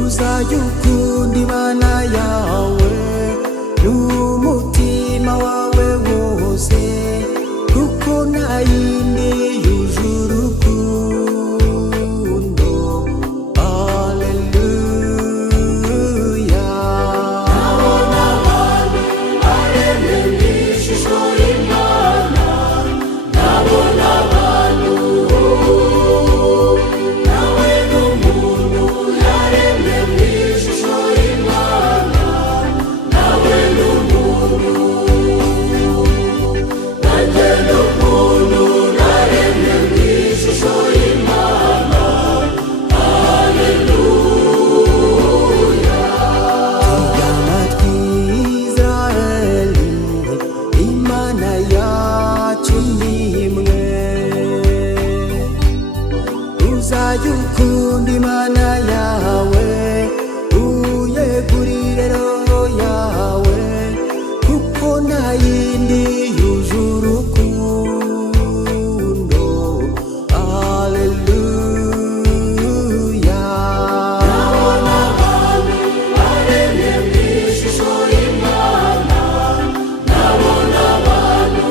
Uzayukunda Imana yawe n'umutima wawe wose, kuko nta yindi yuje urukundo. Alleluia. Ndabona abantu baremwe mu ishusho y'Imana, ndabona abantu nawe n'umuntu yaremwe mu ishusho y'Imana, nawe n'umuntu nanjye n'umuntu naremwe mu ishusho y'Imana. Alleluia. Tega amatwi Israeli, Imana yacu ni imwe. Uzayukunda Imana yawe, uyegurire roho yawe, kuko nta yindi yuje urukundo. Alleluia. Ndabona abantu baremwe mu ishusho y'Imana, ndabona abantu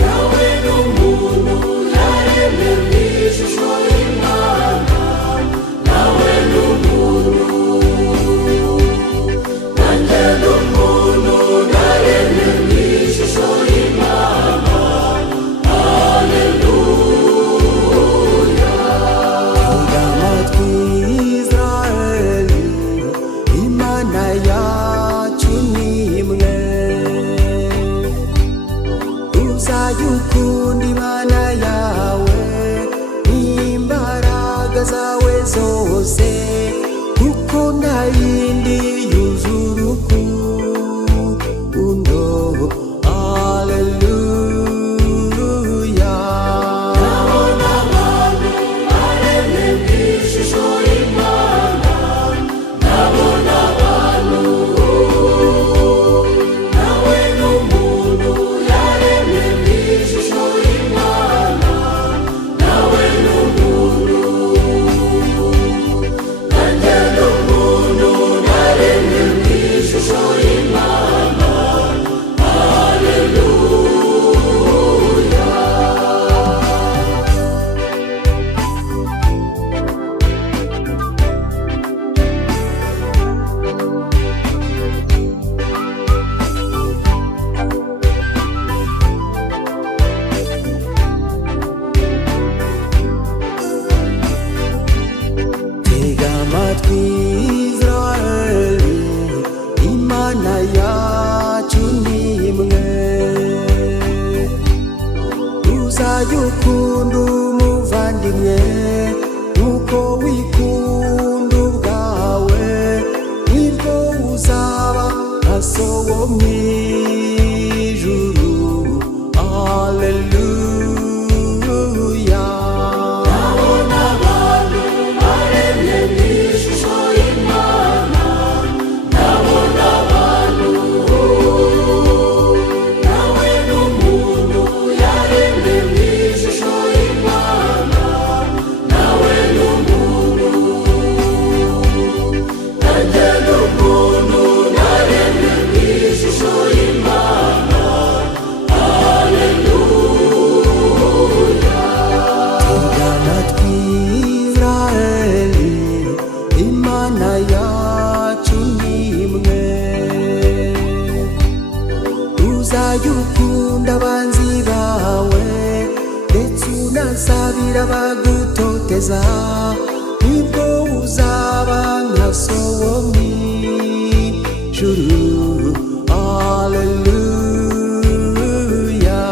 nawe n'umuntu yaremwe mu ishusho y'Imana, nawe n'umuntu nanjye n'umuntu naremwe mu ishusho y'Imana. Alleluia. Tega amatwi Israeli, Imana yacu ni imwe. Uzayukunda Imana yawe n'imbaraga zawe zose, kuko nta yindi yuje urukundo. Alleluia. Ndabona abantu baremwe mu ishusho y'Imana, ndabona abantu nawe n'umuntu yaremwe mu ishusho y'Imana, nawe n'umuntu nanjye n'umuntu naremwe mu ishusho y'Imana. Alleluia. Tega amatwi Israeli, Imana yacu ni imwe. Uzayukunda umuvandimwe nk'uko wikunda ubwawe, nibwo uzaba nka so wo mu ijuru. Alleluia. Ndabona abantu baremwe mu ishusho y'Imana, ndabona abantu nawe n'umuntu yaremwe mu ishusho y'Imana, nawe n'umuntu nanjye n'umuntu naremwe mu ishusho y'Imana. Alleluia. Tega amatwi Israeli, Imana yacu ni imwe. Uzayukunda abanzi bawe, ndetse unasabira abagutoteza, nibwo uzaba nka so wo mu ijuru. Alleluia.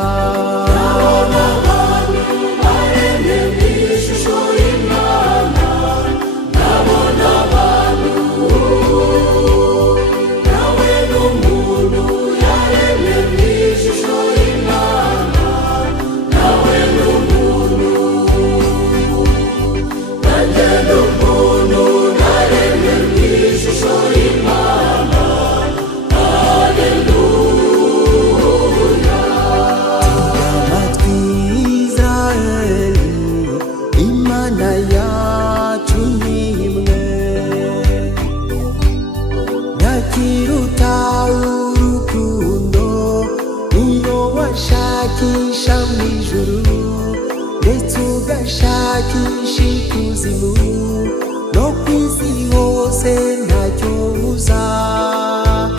Ndabona abantu baremwe mu ishusho y'Imana, ndabona abantu nawe n'umuntu ugashakisha mu ijuru ndetse ugashakisha ikuzimu no ku isi hose ntacyo uzabona.